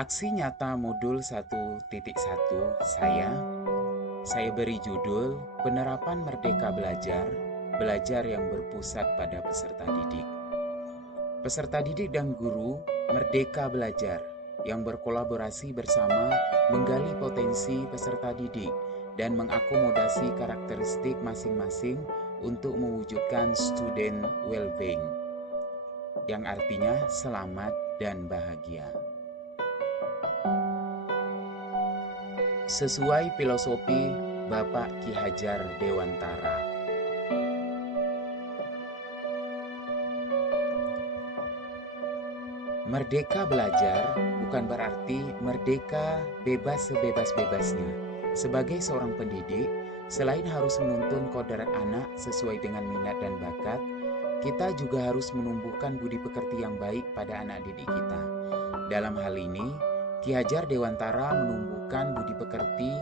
Aksi nyata modul 1.1 saya beri judul Penerapan Merdeka Belajar, belajar yang berpusat pada peserta didik. Peserta didik dan guru merdeka belajar yang berkolaborasi bersama menggali potensi peserta didik dan mengakomodasi karakteristik masing-masing untuk mewujudkan student well-being, yang artinya selamat dan bahagia. Sesuai filosofi Bapak Ki Hajar Dewantara. Merdeka belajar bukan berarti merdeka bebas sebebas-bebasnya. Sebagai seorang pendidik, selain harus menuntun kodrat anak sesuai dengan minat dan bakat, kita juga harus menumbuhkan budi pekerti yang baik pada anak didik kita. Dalam hal ini, Ki Hajar Dewantara menumbuhkan budi pekerti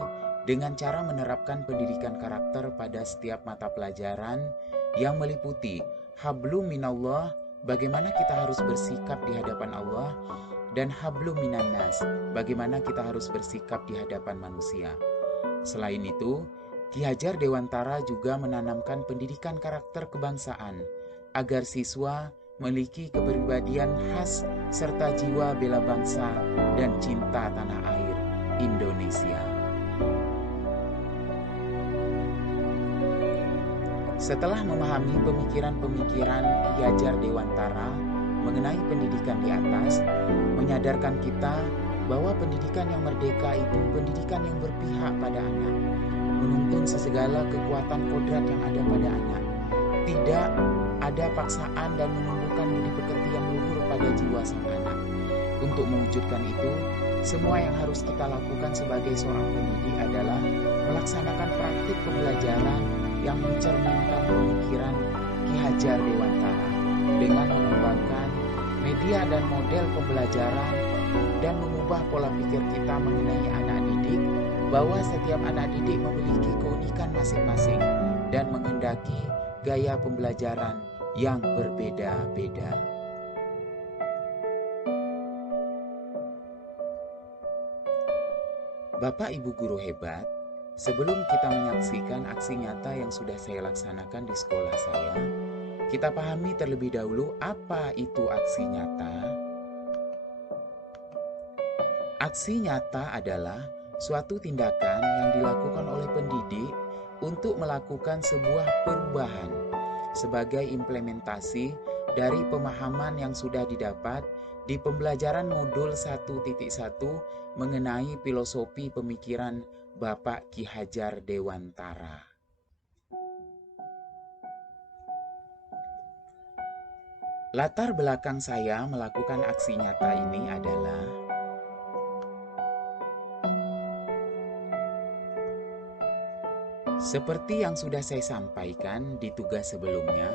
dengan cara menerapkan pendidikan karakter pada setiap mata pelajaran yang meliputi hablum minallah, bagaimana kita harus bersikap di hadapan Allah, dan hablum minannas, bagaimana kita harus bersikap di hadapan manusia. Selain itu, Ki Hajar Dewantara juga menanamkan pendidikan karakter kebangsaan agar siswa memiliki kepribadian khas serta jiwa bela bangsa dan cinta tanah air Indonesia. Setelah memahami pemikiran-pemikiran Ki Hajar Dewantara mengenai pendidikan di atas, menyadarkan kita bahwa pendidikan yang merdeka itu pendidikan yang berpihak pada anak, menuntun sesegala kekuatan kodrat yang ada pada anak, tidak ada paksaan dan menumbuhkan budi pekerti yang luhur pada jiwa sang anak. Untuk mewujudkan itu, semua yang harus kita lakukan sebagai seorang pendidik adalah melaksanakan praktik pembelajaran yang mencerminkan pemikiran Ki Hajar Dewantara dengan mengembangkan media dan model pembelajaran dan mengubah pola pikir kita mengenai anak didik, bahwa setiap anak didik memiliki keunikan masing-masing dan menghendaki gaya pembelajaran yang berbeda-beda. Bapak Ibu guru hebat, sebelum kita menyaksikan aksi nyata yang sudah saya laksanakan di sekolah saya, kita pahami terlebih dahulu apa itu aksi nyata. Aksi nyata adalah suatu tindakan yang dilakukan oleh pendidik untuk melakukan sebuah perubahan sebagai implementasi dari pemahaman yang sudah didapat di pembelajaran modul 1.1 mengenai filosofi pemikiran Bapak Ki Hajar Dewantara. Latar belakang saya melakukan aksi nyata ini adalah seperti yang sudah saya sampaikan di tugas sebelumnya,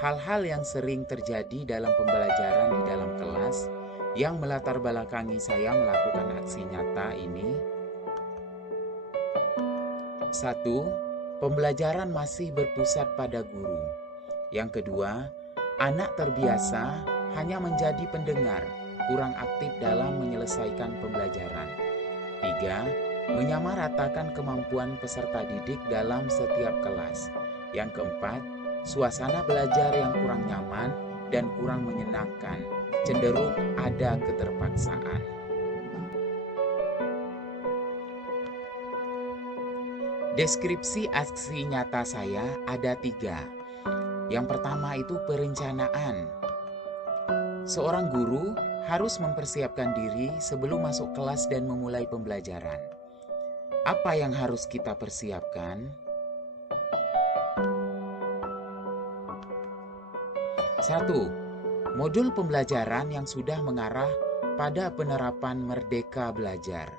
hal-hal yang sering terjadi dalam pembelajaran di dalam kelas yang melatar belakangi saya melakukan aksi nyata ini. 1. Pembelajaran masih berpusat pada guru. Yang kedua, anak terbiasa hanya menjadi pendengar, kurang aktif dalam menyelesaikan pembelajaran. 3. Menyamaratakan kemampuan peserta didik dalam setiap kelas. Yang keempat, suasana belajar yang kurang nyaman dan kurang menyenangkan, cenderung ada keterpaksaan. Deskripsi aksi nyata saya ada 3. Yang pertama itu perencanaan. Seorang guru harus mempersiapkan diri sebelum masuk kelas dan memulai pembelajaran. Apa yang harus kita persiapkan? 1. Modul pembelajaran yang sudah mengarah pada penerapan merdeka belajar.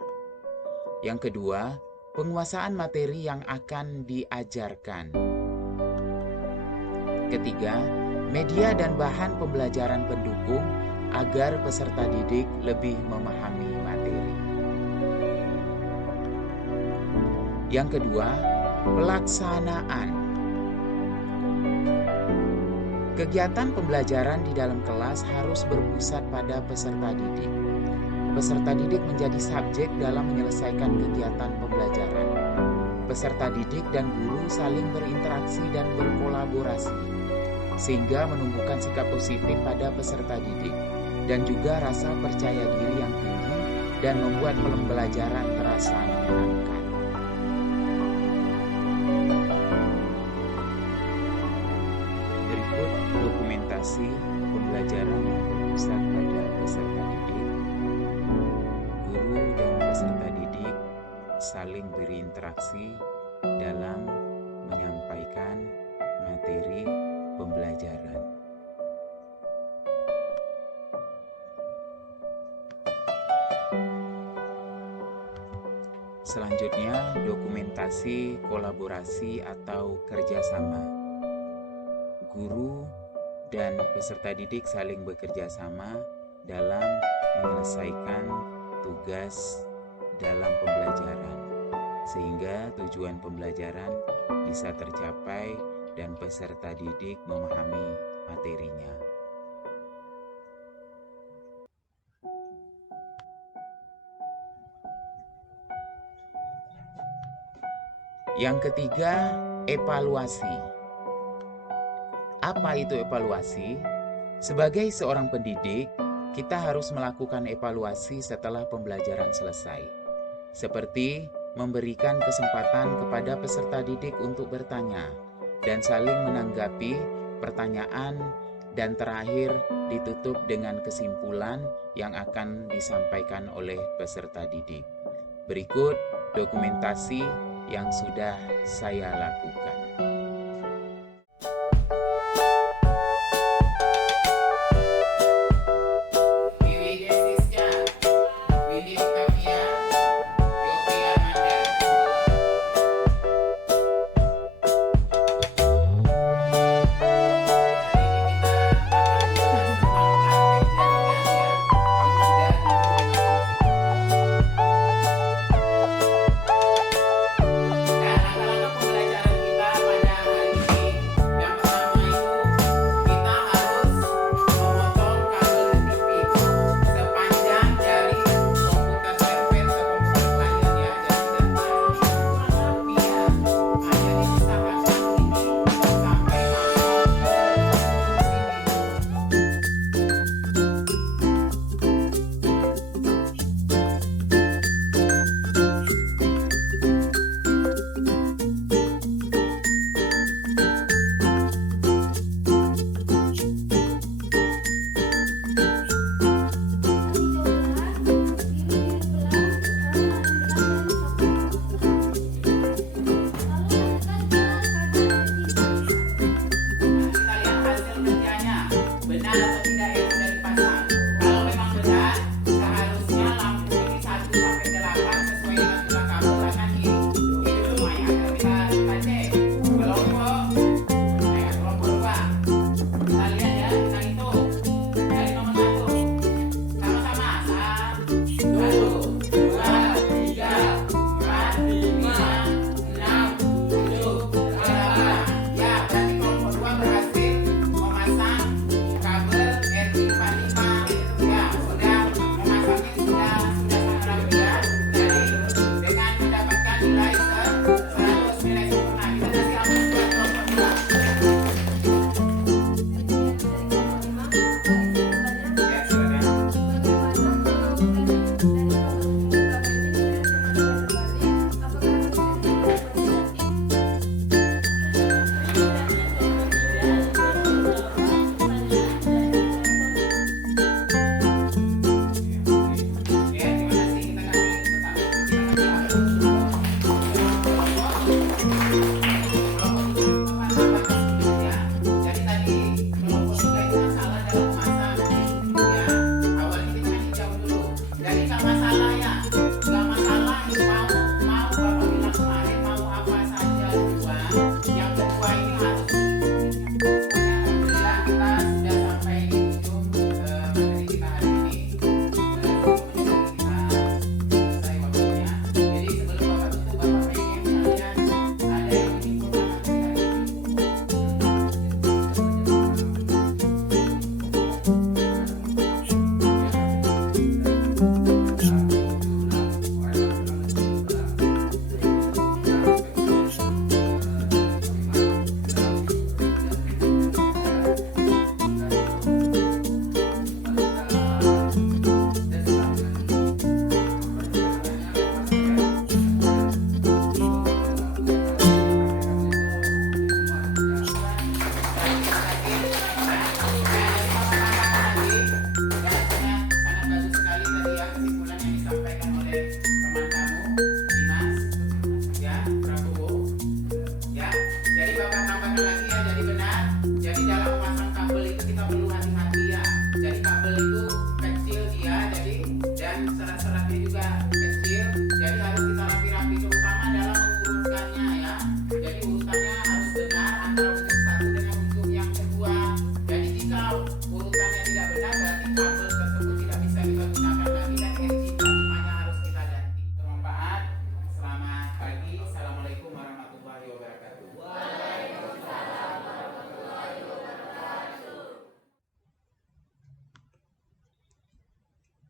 Yang kedua, penguasaan materi yang akan diajarkan. Ketiga, media dan bahan pembelajaran pendukung agar peserta didik lebih memahami materi. Yang kedua, pelaksanaan. Kegiatan pembelajaran di dalam kelas harus berpusat pada peserta didik. peserta didik menjadi subjek dalam menyelesaikan kegiatan pembelajaran. Peserta didik dan guru saling berinteraksi dan berkolaborasi, sehingga menumbuhkan sikap positif pada peserta didik dan juga rasa percaya diri yang tinggi dan membuat pembelajaran terasa menyenangkan. Berikut dokumentasi pembelajaran yang berpusat pada peserta didik. Guru dan peserta didik saling berinteraksi dalam menyampaikan materi pembelajaran. Selanjutnya, dokumentasi kolaborasi atau kerjasama. Guru dan peserta didik saling bekerja sama dalam menyelesaikan tugas dalam pembelajaran, sehingga tujuan pembelajaran bisa tercapai dan peserta didik memahami materinya. Yang ketiga, evaluasi. Apa itu evaluasi? Sebagai seorang pendidik, kita harus melakukan evaluasi setelah pembelajaran selesai, seperti memberikan kesempatan kepada peserta didik untuk bertanya dan saling menanggapi pertanyaan, dan terakhir ditutup dengan kesimpulan yang akan disampaikan oleh peserta didik. Berikut dokumentasi yang sudah saya lakukan.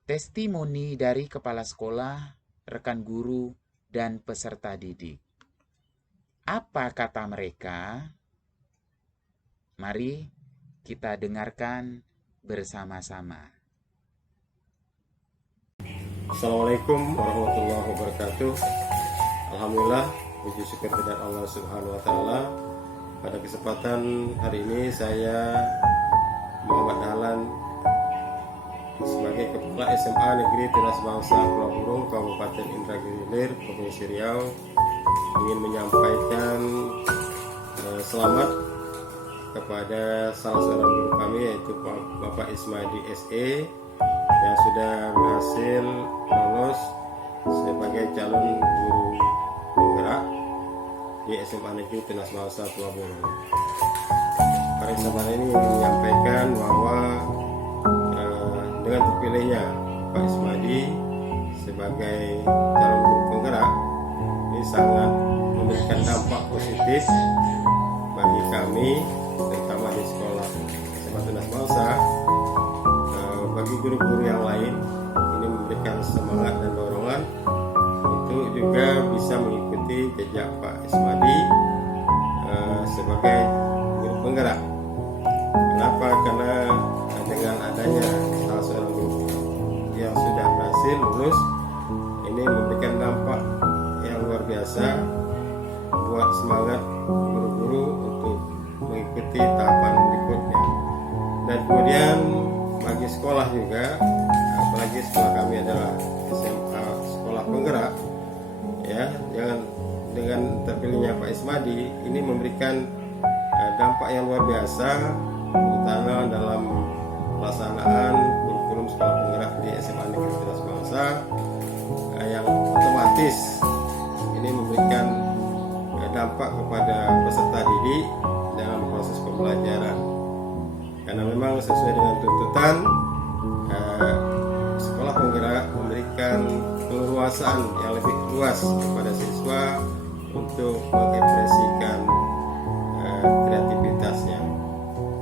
testimoni dari kepala sekolah, rekan guru, dan peserta didik. Apa kata mereka? Mari kita dengarkan bersama-sama. Assalamualaikum warahmatullahi wabarakatuh. Alhamdulillah, puji syukur kepada Allah Subhanahu wa taala. Pada kesempatan hari ini saya Muhammad Dahlan sebagai Kepala SMA Negeri Tunas Bangsa Pulau Burung Kabupaten Indragiri Hilir, Provinsi Riau ingin menyampaikan selamat kepada salah seorang guru kami, yaitu Bapak Ismadi SE, yang sudah berhasil lolos sebagai calon guru penggerak di SMA Negeri Tunas Bangsa Pulau Burung. Pada kesempatan ini ingin menyampaikan bahwa dengan terpilihnya Pak Ismadi sebagai calon guru penggerak ini sangat memberikan dampak positif bagi kami, terutama di sekolah SMA Tunas Bangsa. Bagi guru-guru yang lain ini memberikan semangat dan dorongan untuk juga bisa mengikuti jejak Pak Ismadi sebagai guru penggerak. Kenapa? Karena dengan adanya salah seorang guru yang sudah berhasil lulus, ini memberikan dampak yang luar biasa buat semangat guru-guru untuk mengikuti tahapan berikutnya. Dan kemudian bagi sekolah juga, apalagi sekolah kami adalah SMA sekolah penggerak, ya, dengan terpilihnya Pak Ismadi ini memberikan dampak yang luar biasa, terutama dalam pelaksanaan kurikulum sekolah penggerak di SMA Negeri Tunas Bangsa, yang otomatis ini memberikan dampak kepada peserta didik dalam proses pembelajaran. Karena memang sesuai dengan tuntutan, sekolah penggerak memberikan keleluasaan yang lebih luas kepada siswa untuk mengekspresikan kreativitasnya.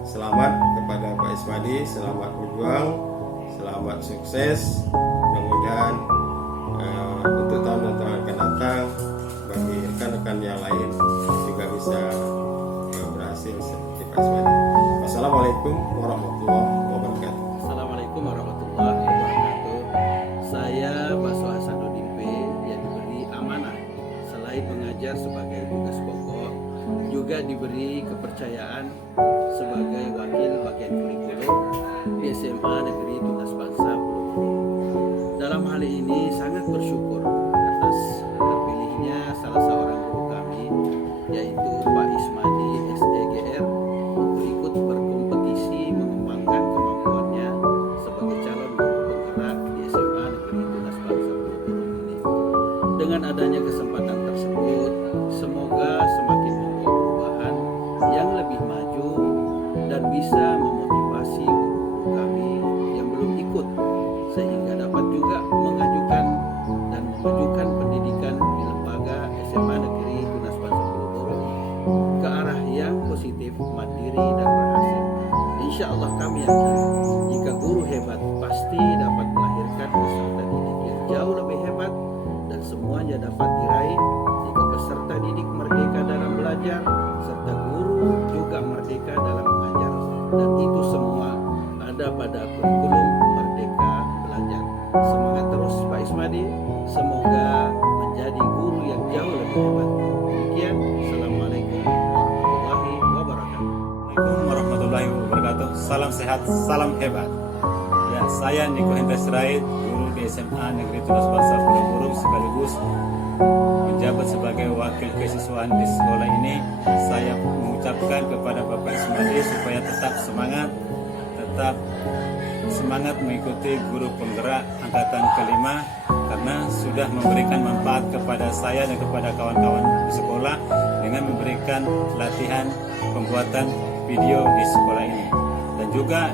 Selamat kepada Pak Ismadi, selamat berjuang, selamat sukses. Mudah-mudahan untuk tahun-tahun akan datang bagi rekan-rekan yang lain juga bisa berhasil seperti Pak Ismadi. Assalamualaikum warahmatullahi wabarakatuh. Assalamualaikum warahmatullahi wabarakatuh. Saya Baso Hasanuddin P yang diberi amanah selain mengajar sebagai tugas pokok, juga diberi kepercayaan sebagai wakil bagian kurikulum di SMA Negeri Tunas Bangsa Pulau Burung. Dalam hal ini sangat bersyukur atas terpilihnya salah seorang guru kami, yaitu Pak Ismadi SEGR, untuk ikut berkompetisi mengembangkan kemampuannya sebagai calon guru penggerak di SMA Negeri Tunas Bangsa Pulau Burung ini. Dengan adanya kesempatan tersebut, semoga semakin membawa perubahan yang lebih maju dan bisa memotivasi guru-guru kami yang belum ikut, sehingga dapat juga mengajukan dan memajukan pendidikan di lembaga SMA Negeri Tunas Bangsa Pulau Burung ke arah yang positif, mandiri, dan berhasil. Insya Allah kami yakin jika guru hebat pasti dapat melahirkan peserta didik yang jauh lebih hebat, dan semuanya dapat diraih jika peserta didik merdeka dalam belajar serta guru juga merdeka dalam mengajar, dan itu semua ada pada kurikulum Merdeka Belajar. Semangat terus Pak Ismadi, semoga menjadi guru yang jauh lebih hebat. Demikian, Assalamualaikum warahmatullahi wabarakatuh. Assalamualaikum warahmatullahi wabarakatuh. Salam sehat, salam hebat. Ya, saya Niko Hendra Sirait, guru di SMA Negeri Tunas Bangsa Pulau Burung, sekaligus menjabat sebagai wakil kesiswaan di sekolah ini. Saya mengucapkan kepada Bapak Ismadi supaya tetap semangat mengikuti guru penggerak angkatan kelima, karena sudah memberikan manfaat kepada saya dan kepada kawan-kawan di sekolah dengan memberikan latihan pembuatan video di sekolah ini. Dan juga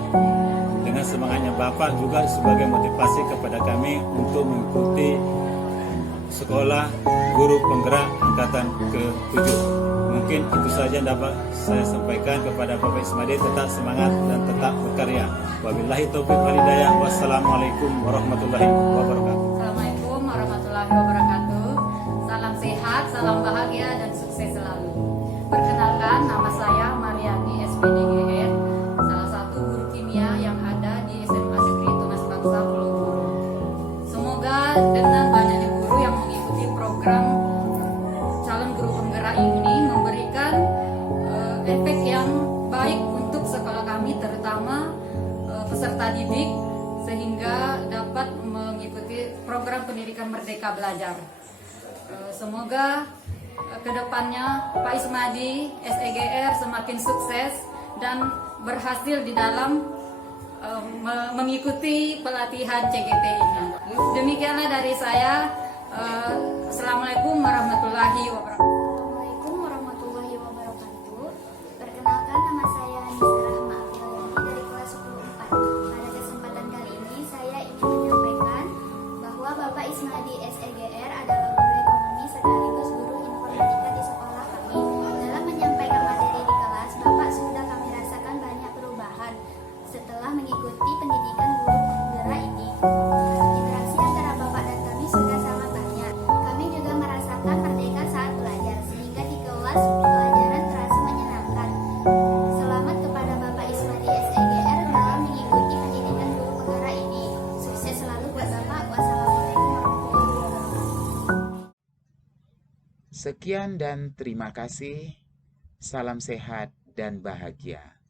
dengan semangatnya Bapak juga sebagai motivasi kepada kami untuk mengikuti sekolah guru penggerak angkatan ke-7, Mungkin itu saja yang dapat saya sampaikan kepada Bapak Ismadi. Tetap semangat dan tetap berkarya. Wabillahi taufiq wal hidayah. Wassalamualaikum warahmatullahi wabarakatuh. Assalamualaikum warahmatullahi wabarakatuh. Salam sehat, salam bahagia, dan sukses selalu. Perkenalkan, nama saya Mariani SPDGR, salah satu guru kimia yang ada di SMA Negeri Tunas Bangsa Pulau Buru. Semoga dengan banyaknya guru yang mengikuti program calon guru penggerak ini memberikan efek yang baik untuk sekolah kami, terutama peserta didik, sehingga dapat mengikuti program pendidikan Merdeka Belajar. Semoga kedepannya Pak Ismadi SEGR semakin sukses dan berhasil di dalam mengikuti pelatihan CGP ini. Demikianlah dari saya. Assalamualaikum warahmatullahi wabarakatuh. Assalamualaikum warahmatullahi wabarakatuh. Perkenalkan, nama saya Anissa Rahma Apriani dari kelas 10-4. Pada kesempatan kali ini saya ingin menyampaikan bahwa Bapak Ismadi SEGR adalah guru ekonomi sekaligus guru informatika di sekolah kami. Dalam menyampaikan materi di kelas, Bapak sudah kami rasakan banyak perubahan setelah mengikuti pendidikan guru penggerak ini. Interaksi antara Bapak dan kami sudah sangat banyak. Kami juga merasakan merdeka saat belajar, sehingga di kelas pelajaran terasa menyenangkan. Selamat kepada Bapak Ismadi SEGR dalam mengikuti pendidikan guru penggerak ini. Sukses selalu buat Bapak. Wassalamualaikum warahmatullahi wabarakatuh. Sekian dan terima kasih. Salam sehat dan bahagia.